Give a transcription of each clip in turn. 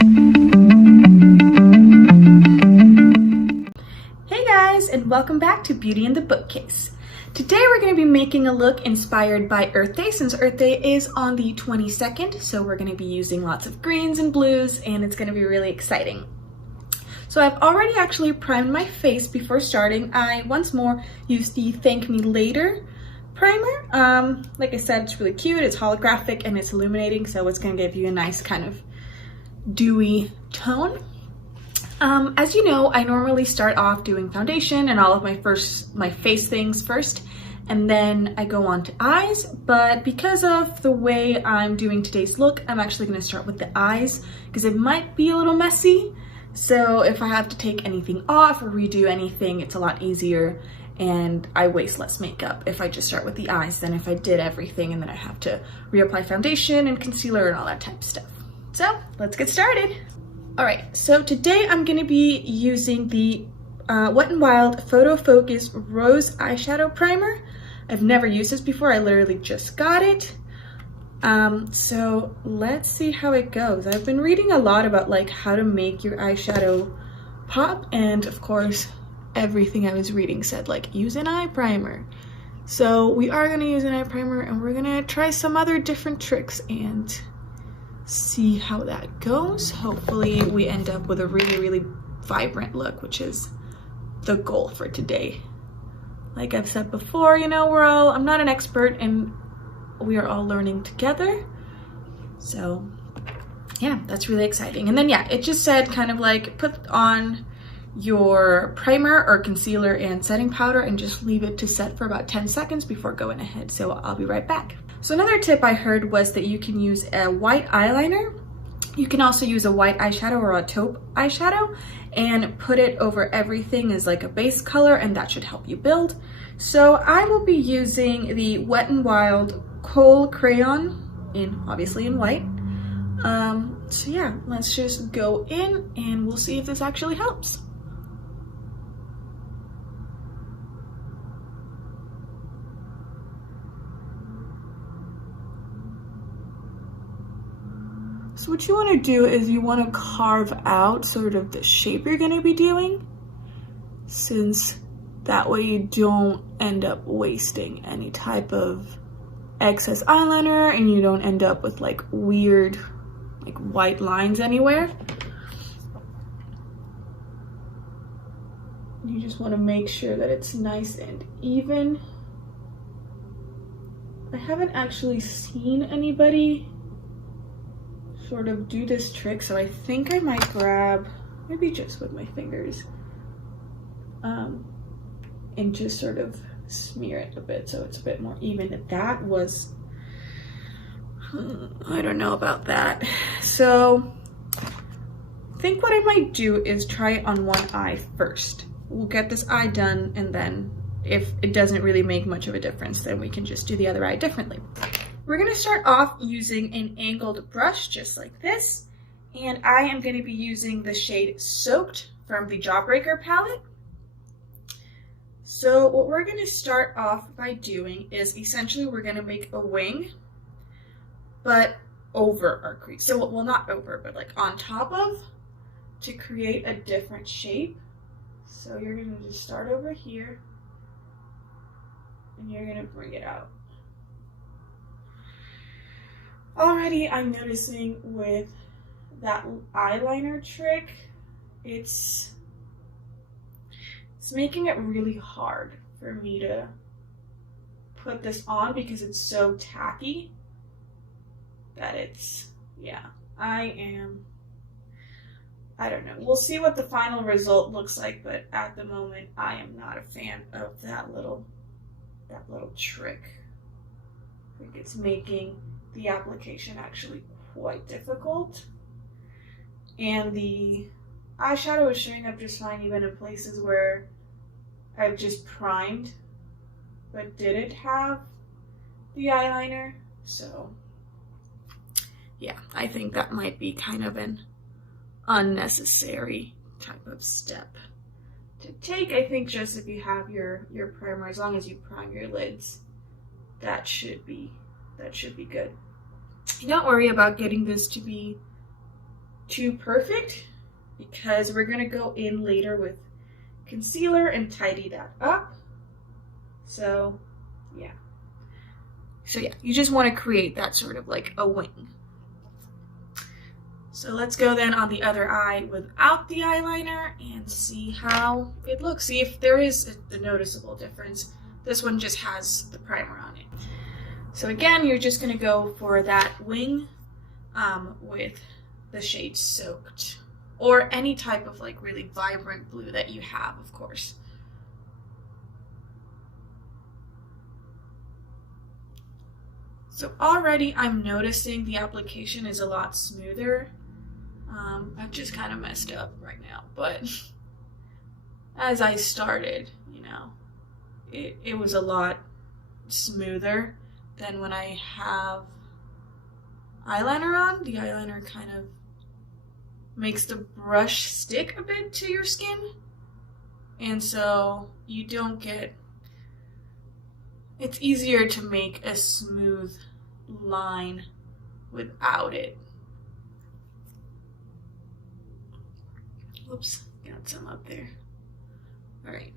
Hey guys, and welcome back to Beauty in the Bookcase. Today we're going to be making a look inspired by Earth Day, since Earth Day is on the 22nd, so we're going to be using lots of greens and blues, and it's going to be really exciting. So I've already actually primed my face before starting. I once more used the Thank Me Later primer. Like I said, it's really cute, it's holographic, and it's illuminating, so it's going to give you a nice kind of dewy tone. As you know, I normally start off doing foundation and all of my face things first, and then I go on to eyes, but because of the way I'm doing today's look, I'm actually going to start with the eyes because it might be a little messy. So if I have to take anything off or redo anything, it's a lot easier, and I waste less makeup if I just start with the eyes than if I did everything and then I have to reapply foundation and concealer and all that type of stuff. So let's get started. All right, so today I'm going to be using the Wet n Wild Photo Focus Rose Eyeshadow Primer. I've never used this before, I literally just got it. So let's see how it goes. I've been reading a lot about like how to make your eyeshadow pop, and of course everything I was reading said like use an eye primer. So we are going to use an eye primer, and we're going to try some other different tricks and see how that goes. Hopefully we end up with a really vibrant look, which is the goal for today. Like I've said before, you know, I'm not an expert and we are all learning together. So yeah, that's really exciting. And then yeah, it just said kind of like put on your primer or concealer and setting powder and just leave it to set for about 10 seconds before going ahead. So I'll be right back. So another tip I heard was that you can use a white eyeliner. You can also use a white eyeshadow or a taupe eyeshadow and put it over everything as like a base color, and that should help you build. So I will be using the Wet n Wild Kohl Crayon, obviously in white. So yeah, let's just go in and we'll see if this actually helps. So what you want to do is you want to carve out sort of the shape you're going to be doing, since that way you don't end up wasting any type of excess eyeliner and you don't end up with like weird like white lines anywhere. You just want to make sure that it's nice and even. I haven't actually seen anybody sort of do this trick, so I think I might grab, maybe just with my fingers, and just sort of smear it a bit so it's a bit more even. That was, I don't know about that. So I think what I might do is try it on one eye first. We'll get this eye done, and then if it doesn't really make much of a difference, then we can just do the other eye differently. We're going to start off using an angled brush just like this, and I am going to be using the shade Soaked from the Jawbreaker palette. So what we're going to start off by doing is essentially we're going to make a wing, but over our crease. So, well, not over, but like on top of, to create a different shape. So you're going to just start over here, and you're going to bring it out. Already I'm noticing with that eyeliner trick, it's making it really hard for me to put this on because it's so tacky that it's, yeah, I don't know. We'll see what the final result looks like, but at the moment I am not a fan of that little trick. I think it's making the application actually quite difficult, and the eyeshadow is showing up just fine even in places where I've just primed but didn't have the eyeliner. So yeah, I think that might be kind of an unnecessary type of step to take. I think just if you have your primer, as long as you prime your lids, that should be good. Don't worry about getting this to be too perfect because we're gonna go in later with concealer and tidy that up. So yeah. So yeah, you just want to create that sort of like a wing. So let's go then on the other eye without the eyeliner and see how it looks. See if there is a noticeable difference. This one just has the primer on it. So again, you're just gonna go for that wing with the shade Soaked, or any type of like really vibrant blue that you have, of course. So already I'm noticing the application is a lot smoother. I've just kind of messed up right now, but as I started, you know, it was a lot smoother than when I have eyeliner on. The eyeliner kind of makes the brush stick a bit to your skin, and so you don't get, it's easier to make a smooth line without it. Whoops, got some up there. All right,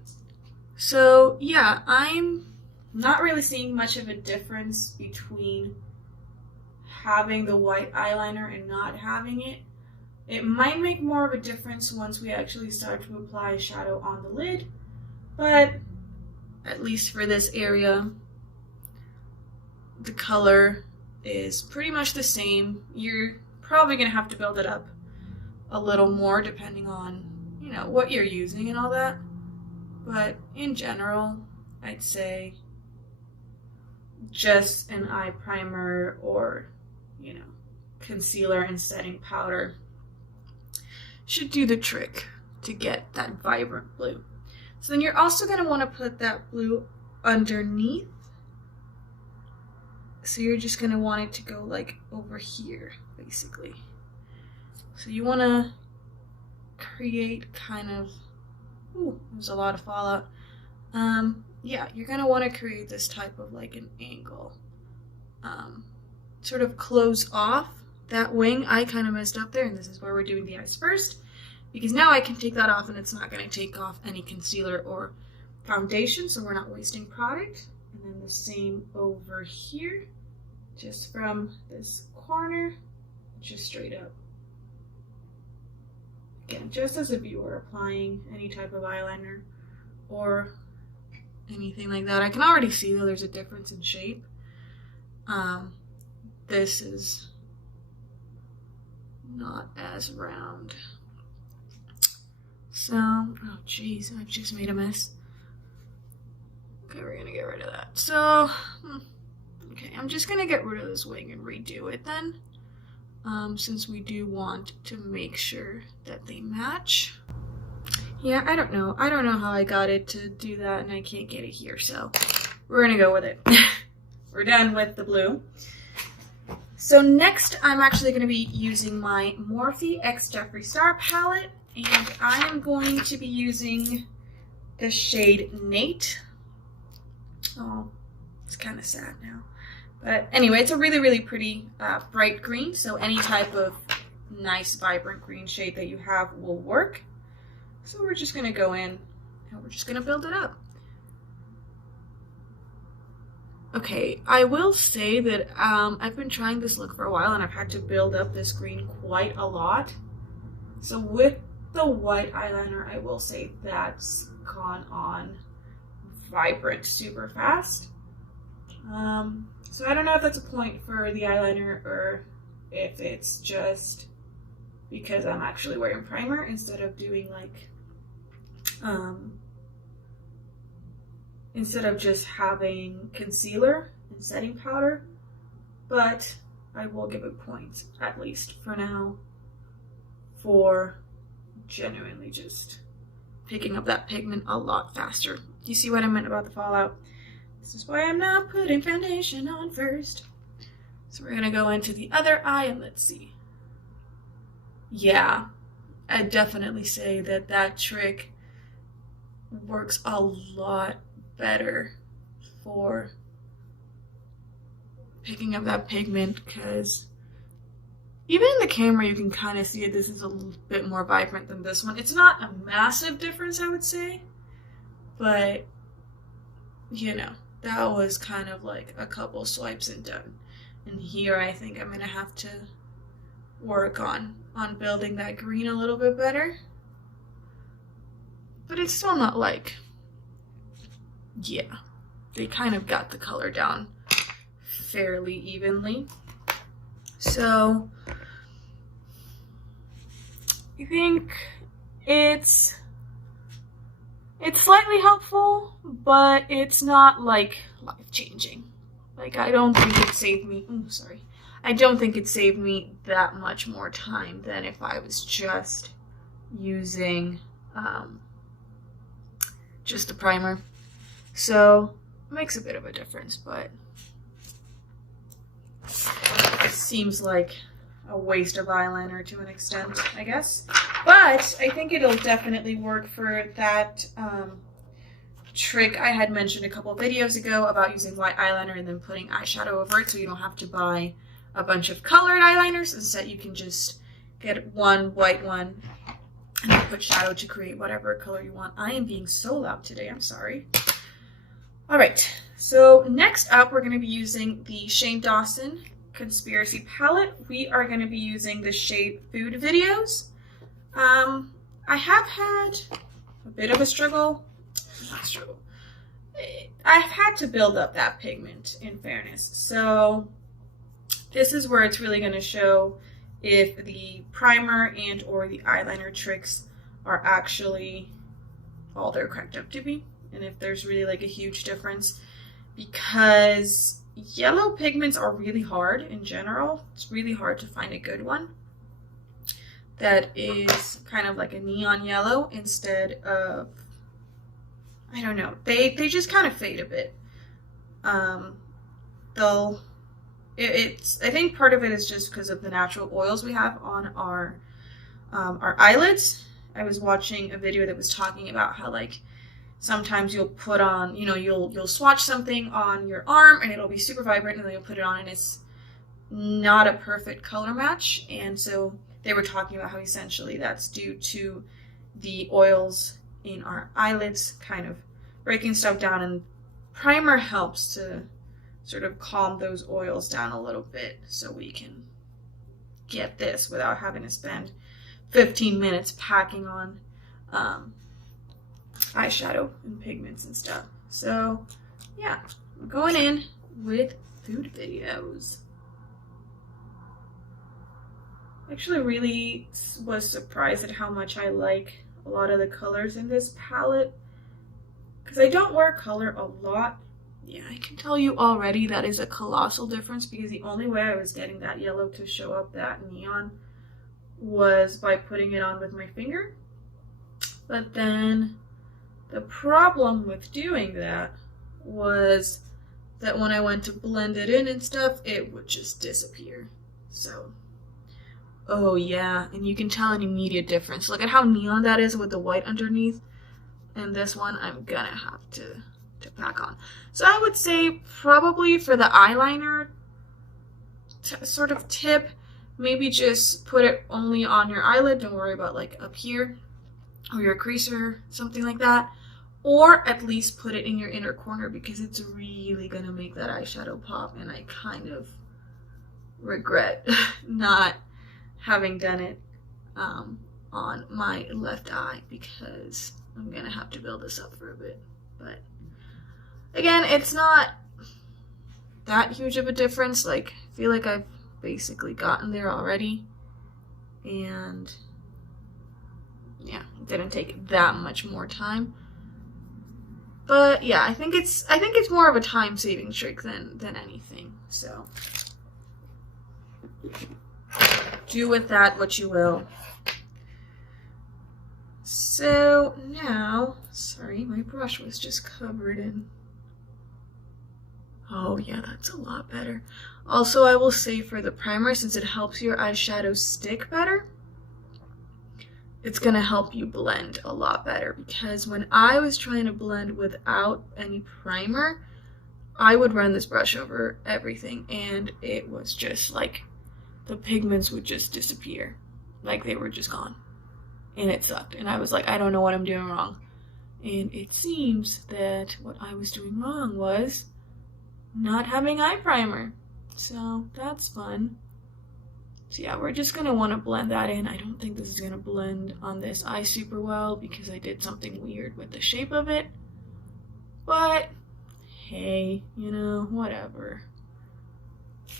so yeah, I'm not really seeing much of a difference between having the white eyeliner and not having it. It might make more of a difference once we actually start to apply shadow on the lid, but at least for this area, the color is pretty much the same. You're probably gonna have to build it up a little more depending on, you know, what you're using and all that. But in general, I'd say just an eye primer or, you know, concealer and setting powder should do the trick to get that vibrant blue. So then you're also going to want to put that blue underneath. So you're just going to want it to go like over here, basically. So you want to create kind of, ooh, there's a lot of fallout. Yeah, you're going to want to create this type of like an angle. Sort of close off that wing. I kind of messed up there, and this is where we're doing the eyes first, because now I can take that off and it's not going to take off any concealer or foundation, so we're not wasting product. And then the same over here, just from this corner, just straight up. Again, just as if you were applying any type of eyeliner or anything like that. I can already see that there's a difference in shape. This is not as round. So, oh geez, I've just made a mess. Okay, we're gonna get rid of that. So, okay, I'm just gonna get rid of this wing and redo it then. Since we do want to make sure that they match. Yeah, I don't know how I got it to do that and I can't get it here, so we're gonna go with it. We're done with the blue. So next, I'm actually gonna be using my Morphe X Jeffree Star palette, and I am going to be using the shade Nate. Oh, it's kind of sad now. But anyway, it's a really, really pretty bright green, so any type of nice, vibrant green shade that you have will work. So we're just going to go in and we're just going to build it up. Okay, I will say that I've been trying this look for a while and I've had to build up this green quite a lot. So with the white eyeliner, I will say that's gone on vibrant super fast. So I don't know if that's a point for the eyeliner or if it's just because I'm actually wearing primer instead of doing like, instead of just having concealer and setting powder, but I will give it points, at least for now, for genuinely just picking up that pigment a lot faster. You see what I meant about the fallout? This is why I'm not putting foundation on first. So we're gonna go into the other eye and let's see. Yeah, I'd definitely say that that trick works a lot better for picking up that pigment, because Even in the camera, you can kind of see it. This is a little bit more vibrant than this one. It's not a massive difference, I would say, but you know, that was kind of like a couple swipes and done. And here I think I'm gonna have to work on building that green a little bit better. But it's still not like, yeah, they kind of got the color down fairly evenly. So I think it's slightly helpful, but it's not like life-changing. Like, I don't think it saved me, I don't think it saved me that much more time than if I was just using just the primer. So it makes a bit of a difference, but it seems like a waste of eyeliner to an extent, I guess. But I think it'll definitely work for that trick I had mentioned a couple videos ago about using white eyeliner and then putting eyeshadow over it, so you don't have to buy a bunch of colored eyeliners. Instead, you can just get one white one and then put shadow to create whatever color you want. I am being so loud today, I'm sorry. All right, so next up, we're gonna be using the Shane Dawson Conspiracy Palette. We are gonna be using the shade Food Videos. I have had a bit of a struggle. I've had to build up that pigment, in fairness. So this is where it's really going to show if the primer and or the eyeliner tricks are actually all they're cracked up to be, and if there's really like a huge difference, because yellow pigments are really hard in general. It's really hard to find a good one that is kind of like a neon yellow instead of, I don't know, they just kind of fade a bit. I think part of it is just because of the natural oils we have on our eyelids. I was watching a video that was talking about how, like, sometimes you'll put on, you know, you'll swatch something on your arm and it'll be super vibrant, and then you'll put it on and it's not a perfect color match. And so they were talking about how essentially that's due to the oils in our eyelids kind of breaking stuff down, and primer helps to sort of calm those oils down a little bit so we can get this without having to spend 15 minutes packing on eyeshadow and pigments and stuff. So yeah, I'm going in with Food Videos. I actually really was surprised at how much I like a lot of the colors in this palette, because I don't wear color a lot. Yeah, I can tell you already that is a colossal difference, because the only way I was getting that yellow to show up that neon was by putting it on with my finger. But then the problem with doing that was that when I went to blend it in and stuff, it would just disappear. So, oh yeah, and you can tell an immediate difference. Look at how neon that is with the white underneath. And this one I'm gonna have to pack on. So I would say probably for the eyeliner sort of tip, maybe just put it only on your eyelid. Don't worry about like up here or your crease or something like that. Or at least put it in your inner corner, because it's really gonna make that eyeshadow pop, and I kind of regret not having done it on my left eye, because I'm gonna have to build this up for a bit. But again, it's not that huge of a difference. Like, I feel like I've basically gotten there already, and yeah, it didn't take that much more time. But yeah, I think it's more of a time-saving trick than anything. So do with that what you will. So now, sorry, my brush was just covered in. Oh yeah, that's a lot better. Also, I will say for the primer, since it helps your eyeshadow stick better, it's gonna help you blend a lot better, because when I was trying to blend without any primer, I would run this brush over everything and it was just like the pigments would just disappear. Like they were just gone. And it sucked. And I was like, I don't know what I'm doing wrong. And it seems that what I was doing wrong was not having eye primer. So that's fun. So yeah, we're just gonna want to blend that in. I don't think this is gonna blend on this eye super well because I did something weird with the shape of it. But hey, you know, whatever.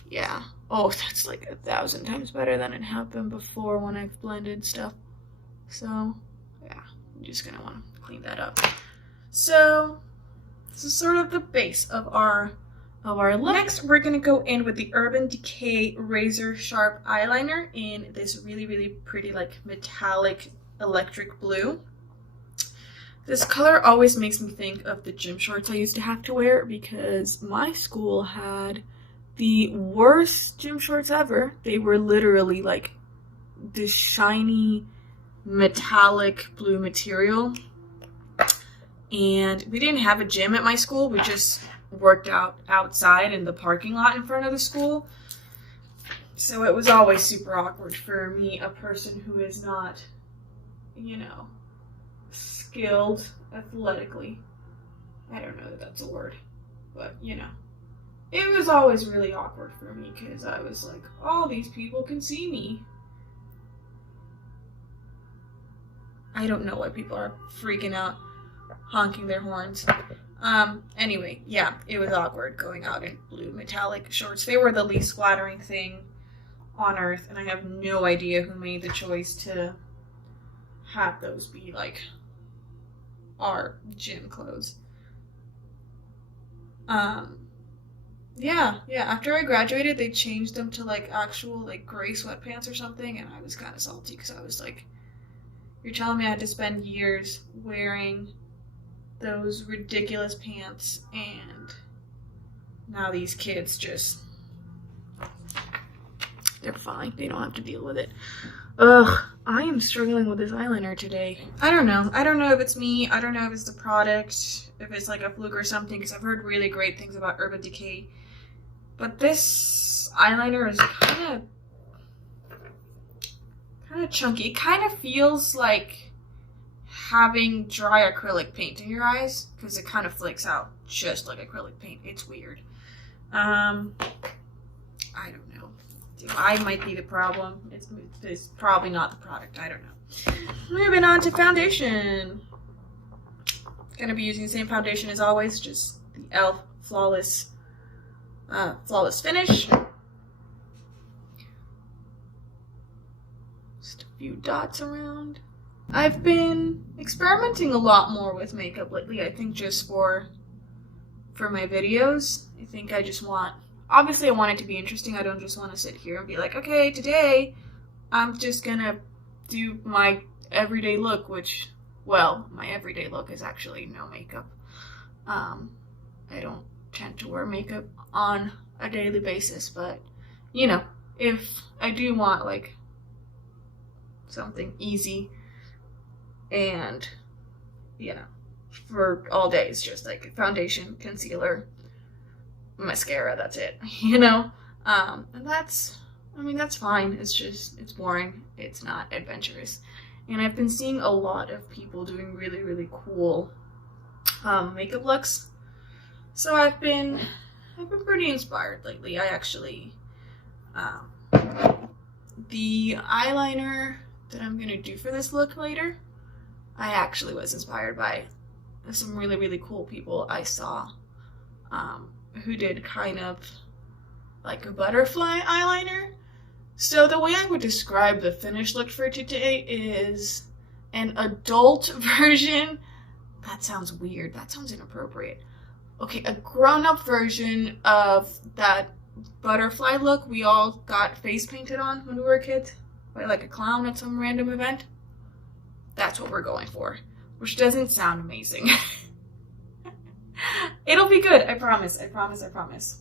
Yeah. Oh, that's like 1,000 times better than it had been before when I've blended stuff. So yeah, I'm just gonna want to clean that up. So this is sort of the base of our look. Next, we're gonna go in with the Urban Decay Razor Sharp eyeliner in this really, really pretty, like, metallic electric blue. This color always makes me think of the gym shorts I used to have to wear because my school had the worst gym shorts ever. They were literally like this shiny metallic blue material. And we didn't have a gym at my school. We just worked out outside in the parking lot in front of the school. So it was always super awkward for me, a person who is not, you know, skilled athletically. I don't know that that's a word, but you know. It was always really awkward for me because I was like, all these people can see me. I don't know why people are freaking out, honking their horns. Anyway, yeah, it was awkward going out in blue metallic shorts. They were the least flattering thing on earth, and I have no idea who made the choice to have those be like our gym clothes. Yeah, after I graduated, they changed them to like actual like gray sweatpants or something, and I was kind of salty because I was like, you're telling me I had to spend years wearing those ridiculous pants, and now these kids just, they're fine. They don't have to deal with it. Ugh, I am struggling with this eyeliner today. I don't know if it's me. I don't know if it's the product, if it's like a fluke or something, because I've heard really great things about Urban Decay. But this eyeliner is kind of chunky. It kind of feels like having dry acrylic paint in your eyes because it kind of flakes out just like acrylic paint. It's weird. I don't know. I might be the problem. It's probably not the product. I don't know. Moving on to foundation. Gonna be using the same foundation as always, just the e.l.f. Flawless Finish. Just a few dots around. I've been experimenting a lot more with makeup lately, I think just for my videos. I think I just want, obviously I want it to be interesting. I don't just want to sit here and be like, okay, today I'm just gonna do my everyday look, which, well, my everyday look is actually no makeup. I don't tend to wear makeup on a daily basis, but you know, if I do want like something easy and, you know, for all days, just like foundation, concealer, mascara, that's it, you know? And that's, I mean, that's fine. It's just, it's boring. It's not adventurous. And I've been seeing a lot of people doing really, really cool makeup looks. So I've been pretty inspired lately. I actually, the eyeliner that I'm gonna do for this look later, I actually was inspired by some really, really cool people I saw who did kind of like a butterfly eyeliner. So the way I would describe the finished look for today is an adult version. That sounds weird. That sounds inappropriate. Okay, a grown-up version of that butterfly look we all got face painted on when we were kids by like a clown at some random event. That's what we're going for, which doesn't sound amazing. It'll be good, I promise, I promise, I promise.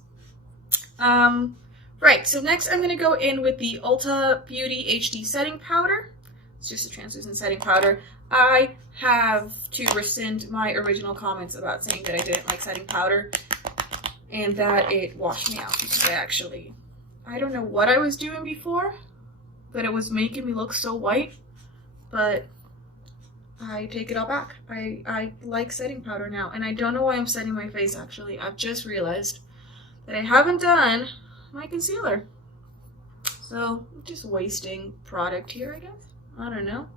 Right, so next I'm going to go in with the UltaBeauty HD Setting Powder. It's just a translucent setting powder. I have to rescind my original comments about saying that I didn't like setting powder and that it washed me out, because I actually I don't know what I was doing before, but it was making me look so white, but I take it all back. I like setting powder now, and I don't know why I'm setting my face actually. I've just realized that I haven't done my concealer. So, I'm just wasting product here, I guess. I don't know.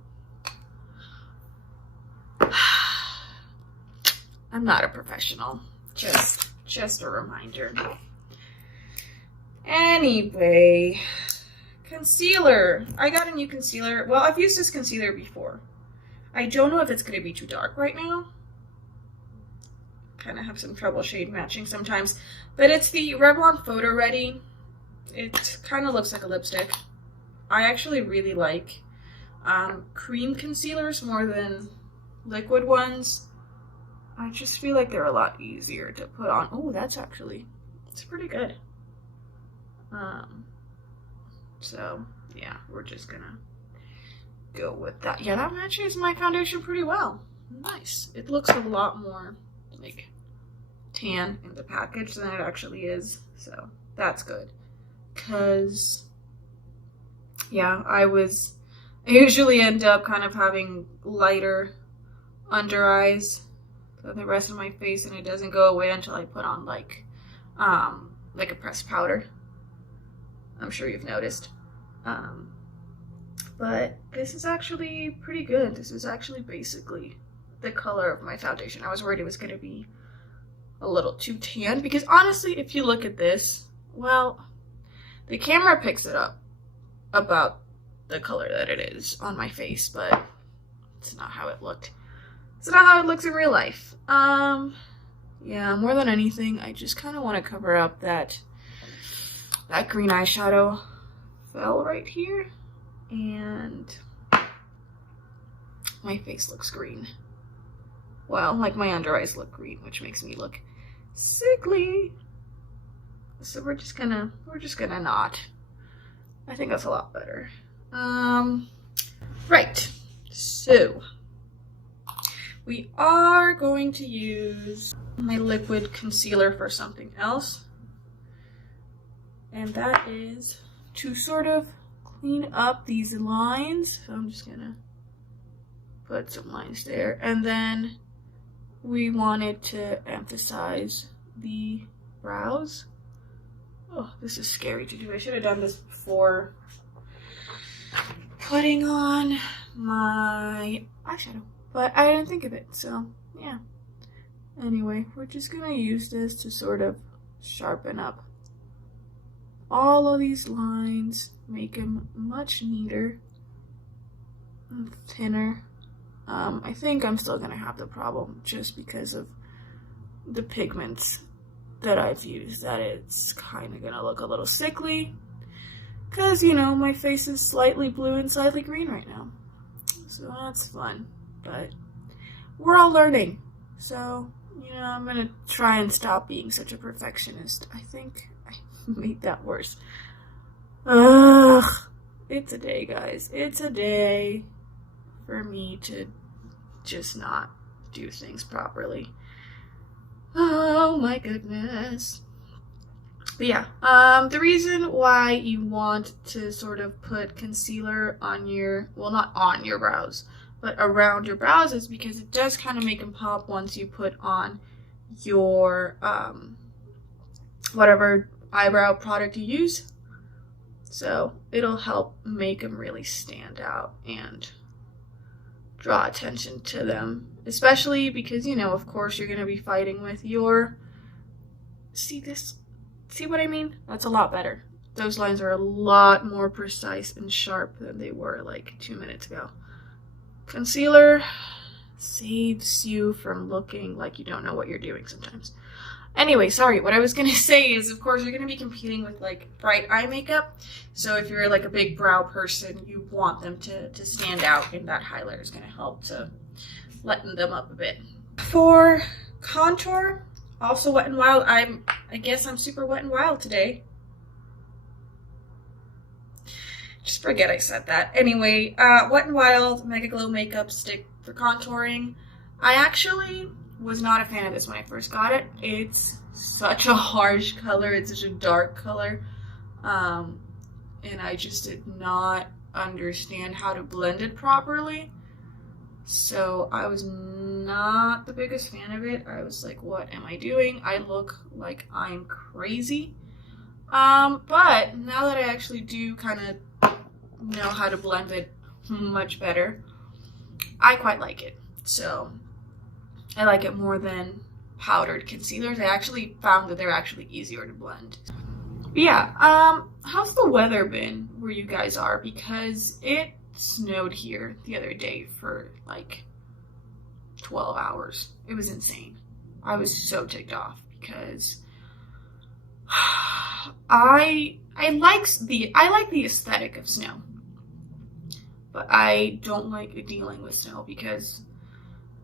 I'm not a professional. Just a reminder. Anyway, concealer. I got a new concealer. Well, I've used this concealer before. I don't know if it's going to be too dark right now. Kind of have some trouble shade matching sometimes. But it's the Revlon PhotoReady. It kind of looks like a lipstick. I actually really like cream concealers more than liquid ones. I just feel like they're a lot easier to put on. Oh, it's pretty good. So yeah, we're just gonna go with that. Yeah, that matches my foundation pretty well. Nice. It looks a lot more like tan in the package than it actually is, so that's good. Cause yeah, I usually end up kind of having lighter under eyes than the rest of my face, and it doesn't go away until I put on like a pressed powder. I'm sure you've noticed. But this is actually pretty good. This is actually basically the color of my foundation. I was worried it was going to be a little too tan, because honestly, if you look at this, well, the camera picks it up about the color that it is on my face, but it's not how it looked. It's not how it looks in real life. Yeah, more than anything, I just kind of want to cover up that green eyeshadow fell right here, and my face looks green. Well, like my under eyes look green, which makes me look sickly. So we're just gonna not. I think that's a lot better. Right. So we are going to use my liquid concealer for something else. And that is to sort of clean up these lines. So I'm just gonna put some lines there. And then we wanted to emphasize the brows. Oh, this is scary to do. I should have done this before putting on my eyeshadow, but I didn't think of it, so yeah. Anyway, we're just gonna use this to sort of sharpen up all of these lines, make them much neater and thinner. I think I'm still gonna have the problem just because of the pigments that I've used, that it's kind of gonna look a little sickly, because, you know, my face is slightly blue and slightly green right now, so that's fun. But we're all learning, so, you know, I'm gonna try and stop being such a perfectionist. I think I made that worse. Ugh, it's a day, guys. It's a day for me to just not do things properly. Oh my goodness. But yeah, the reason why you want to sort of put concealer on your, well, not on your brows, but around your brows, is because it does kind of make them pop once you put on your whatever eyebrow product you use. So it'll help make them really stand out and draw attention to them, especially because, you know, of course, you're going to be fighting with your, see what I mean? That's a lot better. Those lines are a lot more precise and sharp than they were like 2 minutes ago. Concealer saves you from looking like you don't know what you're doing sometimes. Anyway, sorry, what I was going to say is, of course, you're going to be competing with like bright eye makeup. So if you're like a big brow person, you want them to stand out, and that highlighter is going to help to lighten them up a bit. For contour, also Wet n Wild. I guess I'm super Wet n Wild today. Just forget I said that. Anyway, Wet n Wild MegaGlo makeup stick for contouring. I actually was not a fan of this when I first got it. It's such a harsh color. It's such a dark color. and I just did not understand how to blend it properly. So I was not the biggest fan of it. I was like, what am I doing? I look like I'm crazy. But now that I actually do kind of know how to blend it much better, I quite like it. So I like it more than powdered concealers. I actually found that they're actually easier to blend. But yeah, how's the weather been where you guys are? Because it snowed here the other day for like 12 hours. It was insane. I was so ticked off because I like the aesthetic of snow, but I don't like dealing with snow because,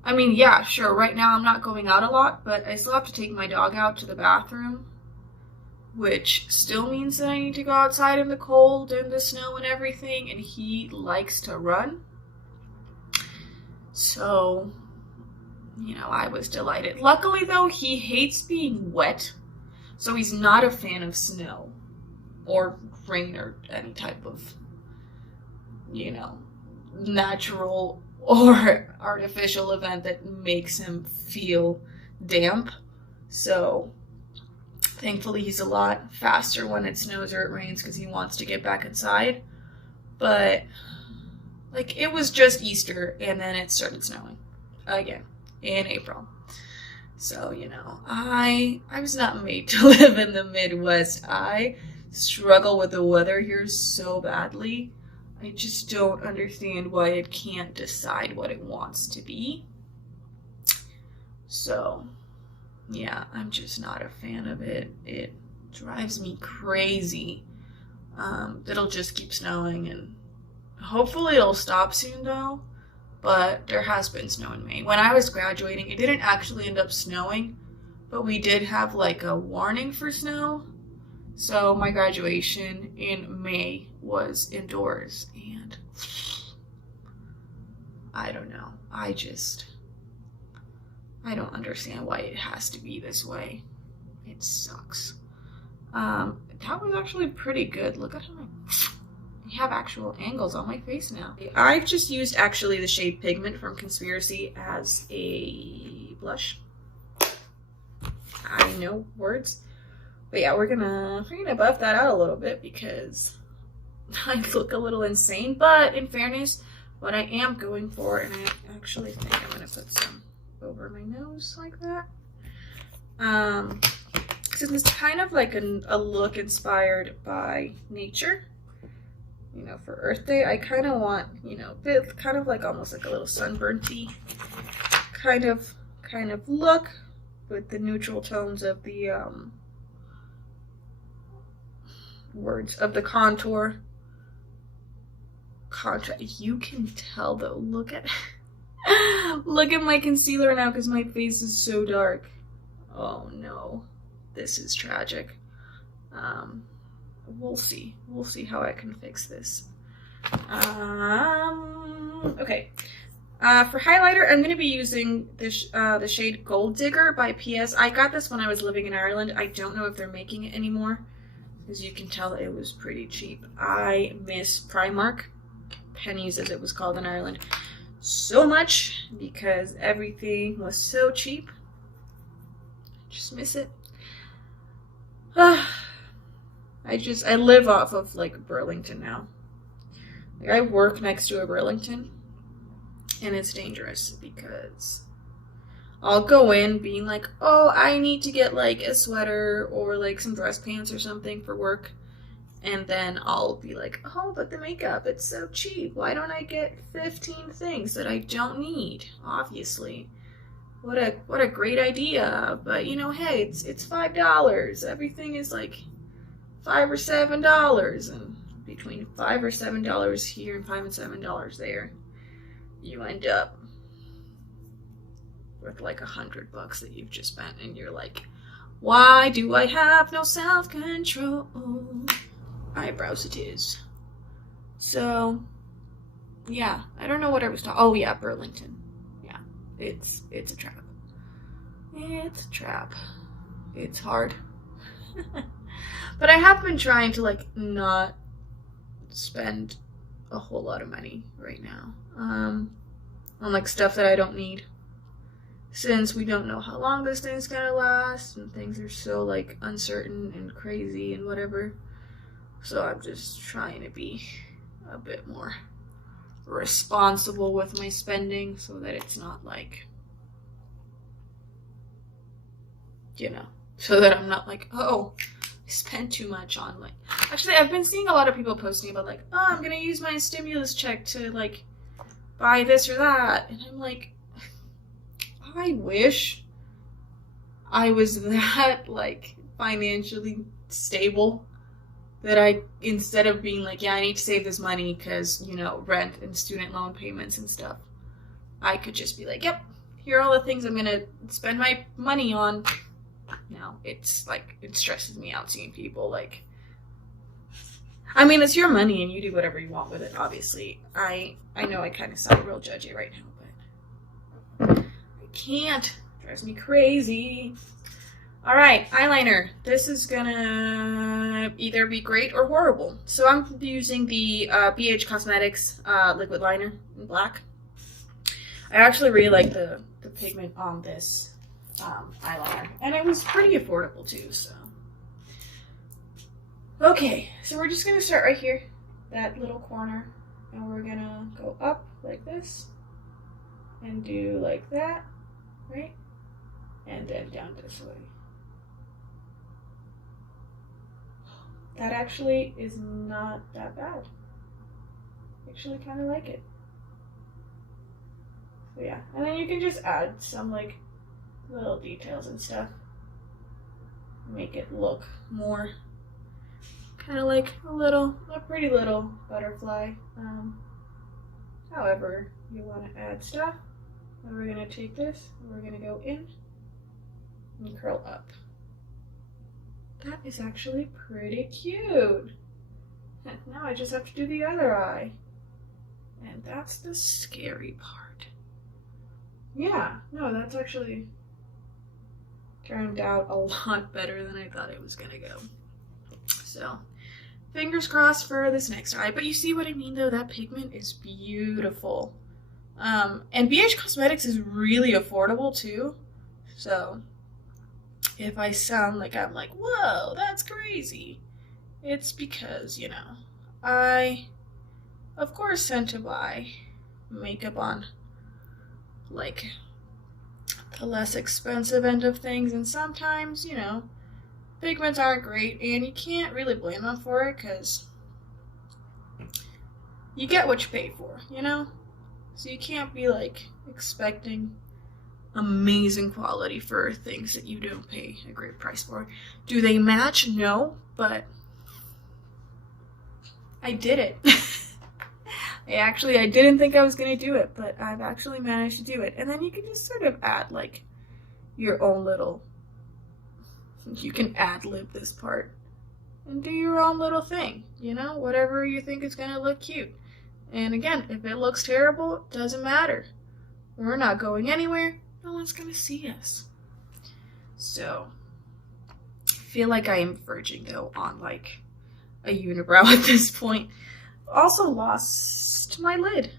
I mean, yeah, sure, right now I'm not going out a lot, but I still have to take my dog out to the bathroom, which still means that I need to go outside in the cold and the snow and everything, and he likes to run. So, you know, I was delighted. Luckily, though, he hates being wet, so he's not a fan of snow or rain or any type of, you know, natural or artificial event that makes him feel damp. So thankfully he's a lot faster when it snows or it rains because he wants to get back inside. But like, it was just Easter and then it started snowing again in April. So, you know, I was not made to live in the Midwest. I struggle with the weather here so badly. I just don't understand why it can't decide what it wants to be. So, yeah, I'm just not a fan of it. It drives me crazy. It'll just keep snowing, and hopefully it'll stop soon though. But there has been snow in May. When I was graduating, it didn't actually end up snowing, but we did have like a warning for snow. So my graduation in May was indoors, and I don't know. I don't understand why it has to be this way. It sucks. That was actually pretty good. Look at how I have actual angles on my face now. I've just used actually the shade Pig-ment from Conspiracy as a blush. I know words. But yeah, we're gonna buff that out a little bit because I look a little insane. But in fairness, what I am going for, and I actually think I'm gonna put some over my nose like that. Since it's kind of like a look inspired by nature, you know, for Earth Day, I kind of want, you know, kind of like almost like a little sunburnt-y kind of look with the neutral tones of the words of the contour. You can tell though. Look at look at my concealer now because my face is so dark. Oh no, this is tragic. We'll see how I can fix this. Okay. For highlighter, I'm going to be using this, the shade Gold Digger by PS. I got this when I was living in Ireland. I don't know if they're making it anymore. As you can tell, it was pretty cheap. I miss Primark, pennies as it was called in Ireland, so much because everything was so cheap. I just miss it. I live off of like Burlington now. Like, I work next to a Burlington, and it's dangerous because I'll go in being like, oh, I need to get like a sweater or like some dress pants or something for work. And then I'll be like, oh, but the makeup, it's so cheap. Why don't I get 15 things that I don't need? Obviously. What a great idea. But you know, hey, it's $5. Everything is like $5 or $7. And between $5 or $7 here and $5 and $7 there, you end up with like $100 that you've just spent, and you're like, why do I have no self-control? Eyebrows it is. So yeah, I don't know what I was talking. Oh yeah, Burlington. Yeah, it's a trap. It's a trap. It's hard. But I have been trying to like not spend a whole lot of money right now on like stuff that I don't need, since we don't know how long this thing's gonna last and things are so like uncertain and crazy and whatever. So I'm just trying to be a bit more responsible with my spending so that it's not like, you know, so that I'm not like, oh, I spent too much on like, actually I've been seeing a lot of people posting about like, oh, I'm gonna use my stimulus check to like buy this or that, and I'm like, I wish I was that like financially stable that I, instead of being like, yeah, I need to save this money because, you know, rent and student loan payments and stuff, I could just be like, yep, here are all the things I'm gonna spend my money on. No, it's like, it stresses me out seeing people like, I mean, it's your money and you do whatever you want with it, obviously. I know I kind of sound real judgy right now, but I can't. It drives me crazy. All right, eyeliner. This is gonna either be great or horrible. So I'm using the BH Cosmetics Liquid Liner in black. I actually really like the pigment on this eyeliner, and it was pretty affordable too, so. Okay, so we're just gonna start right here, that little corner, and we're gonna go up like this, and do like that, right? And then down this way. That actually is not that bad. I actually kind of like it. So yeah, and then you can just add some like little details and stuff. Make it look more kind of like a pretty little butterfly. However you want to add stuff. And we're gonna take this, and we're gonna go in and curl up. That is actually pretty cute. Now I just have to do the other eye. And that's the scary part. Yeah, no, that's actually turned out a lot better than I thought it was gonna go. So, fingers crossed for this next eye. But you see what I mean though? That pigment is beautiful. And BH Cosmetics is really affordable too. So, if I sound like I'm like, whoa, that's crazy, it's because, you know, I, of course, tend to buy makeup on, like, the less expensive end of things, and sometimes, you know, pigments aren't great, and you can't really blame them for it, because you get what you pay for, you know? So you can't be, like, expecting amazing quality for things that you don't pay a great price for. Do they match? No, but I did it. I didn't think I was gonna do it, but I've actually managed to do it. And then you can just sort of add like your own little, you can ad-lib this part and do your own little thing, you know, whatever you think is gonna look cute. And again, if it looks terrible, it doesn't matter. We're not going anywhere. No one's gonna see us. So, I feel like I am verging though on like a unibrow at this point. Also lost my lid.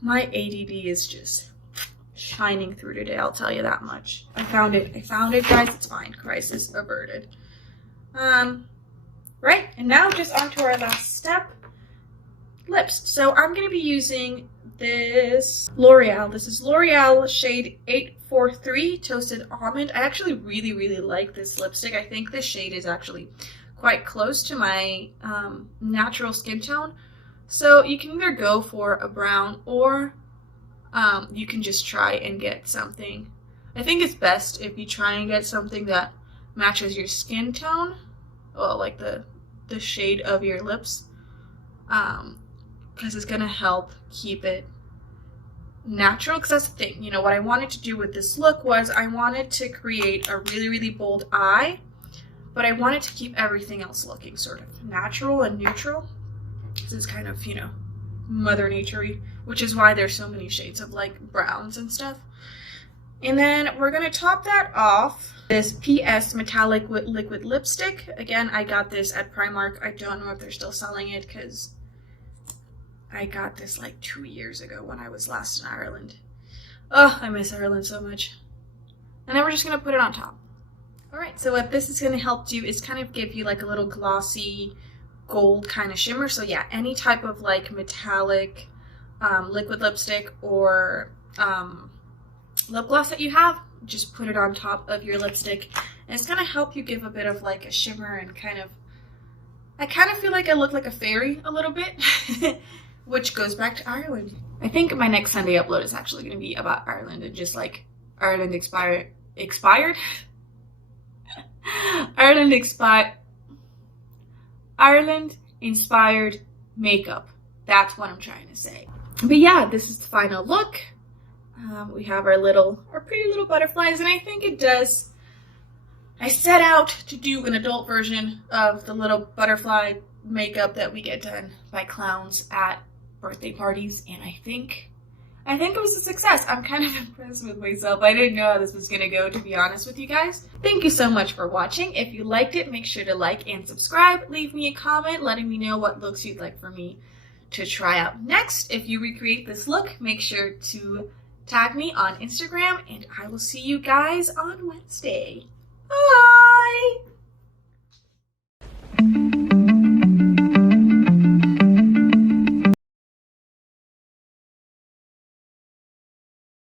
My ADD is just shining through today, I'll tell you that much. I found it, guys, it's fine. Crisis averted. Right, and now just on to our last step, lips. So I'm gonna be using this L'Oreal. This is L'Oreal shade 843 Toasted Almond. I actually really like this lipstick. I think this shade is actually quite close to my natural skin tone. So you can either go for a brown or you can just try and get something. I think it's best if you try and get something that matches your skin tone, well, like the shade of your lips, because it's gonna help keep it natural. Because that's the thing, you know, what I wanted to do with this look was I wanted to create a really bold eye, but I wanted to keep everything else looking sort of natural and neutral. This is kind of, you know, Mother Nature-y, which is why there's so many shades of like browns and stuff. And then we're gonna top that off This PS Metallic Liquid Lipstick. Again, I got this at Primark. I don't know if they're still selling it because I got this like 2 years ago when I was last in Ireland. Oh, I miss Ireland so much. And then we're just going to put it on top. Alright, so what this is going to help do is kind of give you like a little glossy gold kind of shimmer. So yeah, any type of like metallic liquid lipstick or lip gloss that you have, just put it on top of your lipstick. And it's going to help you give a bit of like a shimmer and kind of, I kind of feel like I look like a fairy a little bit, which goes back to Ireland. I think my next Sunday upload is actually going to be about Ireland and just like Ireland expired? Ireland inspired makeup. That's what I'm trying to say. But yeah, this is the final look. We have our pretty little butterflies, and I think it does. I set out to do an adult version of the little butterfly makeup that we get done by clowns at birthday parties, and I think it was a success. I'm kind of impressed with myself. I didn't know how this was going to go, to be honest with you guys. Thank you so much for watching. If you liked it, make sure to like and subscribe. Leave me a comment letting me know what looks you'd like for me to try out next. If you recreate this look, make sure to tag me on Instagram, and I will see you guys on Wednesday. Bye!